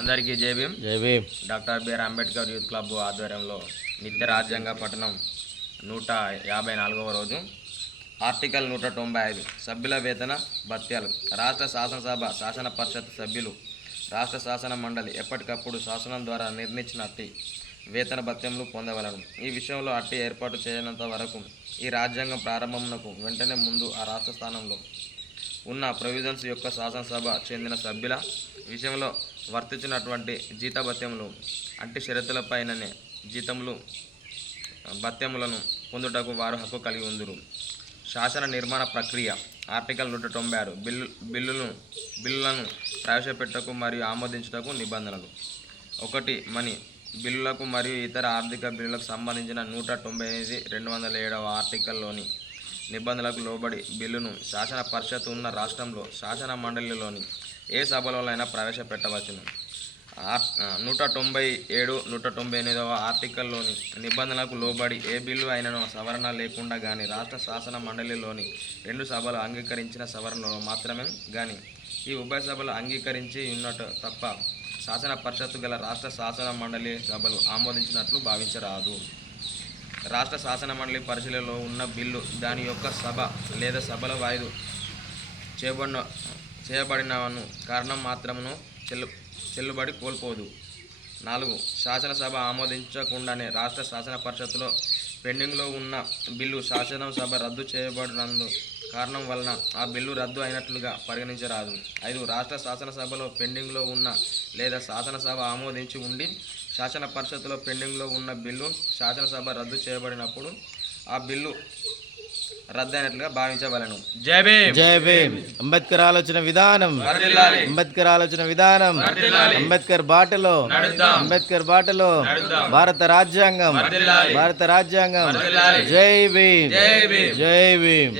అందరికీ జై భీమ్. జై Bhim. Doctor BR Ambedkar youth club ఆధ్వర్యంలో నిత్య రాజ్యాంగ పఠనం 154వ రోజు. ఆర్టికల్ 195 సభ్యుల వేతన భత్యాలు. రాష్ట్ర శాసనసభ శాసన పరిషత్ సభ్యులు రాష్ట్ర శాసన మండలి ఎప్పటికప్పుడు శాసనం ద్వారా నిర్ణయించిన అట్టి వేతన భత్యములు పొందవలను. ఈ విషయంలో అట్టి ఏర్పాటు చేయనంత వరకు ఈ రాజ్యాంగం ప్రారంభమునకు వెంటనే ముందు ఆ రాష్ట్ర స్థానంలో ఉన్న ప్రొవిజన్స్ యొక్క శాసనసభ చెందిన సభ్యుల విషయంలో వర్తించినటువంటి జీతభత్యములు అట్టి షరతులపైననే జీతములు భత్యములను పొందుటకు వారు హక్కు కలిగి ఉందురు. శాసన నిర్మాణ ప్రక్రియ. ఆర్టికల్ 196 బిల్లులను ప్రవేశపెట్టకు మరియు ఆమోదించుటకు నిబంధనలు. 1 మనీ బిల్లులకు మరియు ఇతర ఆర్థిక బిల్లులకు సంబంధించిన 198/207 ఆర్టికల్లోని నిబంధనలకు లోబడి బిల్లును శాసన పరిషత్ ఉన్న రాష్ట్రంలో శాసన మండలిలోని ఏ సభలోనైనా ప్రవేశపెట్టవచ్చును. 197, 198 ఆర్టికల్లోని నిబంధనలకు లోబడి ఏ బిల్లు అయినను సవరణ లేకుండా కానీ రాష్ట్ర శాసన మండలిలోని 2 సభలు అంగీకరించిన సవరణలో మాత్రమే కానీ ఈ ఉభయ సభలు అంగీకరించి ఉన్నట్టు తప్ప శాసన పరిషత్తు గల రాష్ట్ర శాసన మండలి సభలు ఆమోదించినట్లు భావించరాదు. రాష్ట్ర శాసన మండలి పరిశీలనలో ఉన్న బిల్లు దాని యొక్క సభ లేదా సభల వాయిదా చేయబడినను కారణం మాత్రమును చెల్లుబడి కోల్పోదు. 4 శాసనసభ ఆమోదించకుండానే రాష్ట్ర శాసన పరిషత్తులో పెండింగ్లో ఉన్న బిల్లు శాసనసభ రద్దు చేయబడినందు కారణం వలన ఆ బిల్లు రద్దు అయినట్లుగా పరిగణించరాదు. 5 రాష్ట్ర శాసనసభలో పెండింగ్లో ఉన్న లేదా శాసనసభ ఆమోదించి ఉండి శాసన పరిషత్తులో పెండింగ్లో ఉన్న బిల్లు శాసనసభ రద్దు చేయబడినప్పుడు ఆ బిల్లు రద్దయినట్లుగా భావించవలను. జై భీమ్. జై భీమ్. అంబేద్కర్ ఆలోచన విధానం. అంబేద్కర్ ఆలోచన విధానం. అంబేద్కర్ బాటలో అంబేద్కర్ బాటలో భారత రాజ్యాంగం. భారత రాజ్యాంగం. జై భీమ్. జై భీమ్.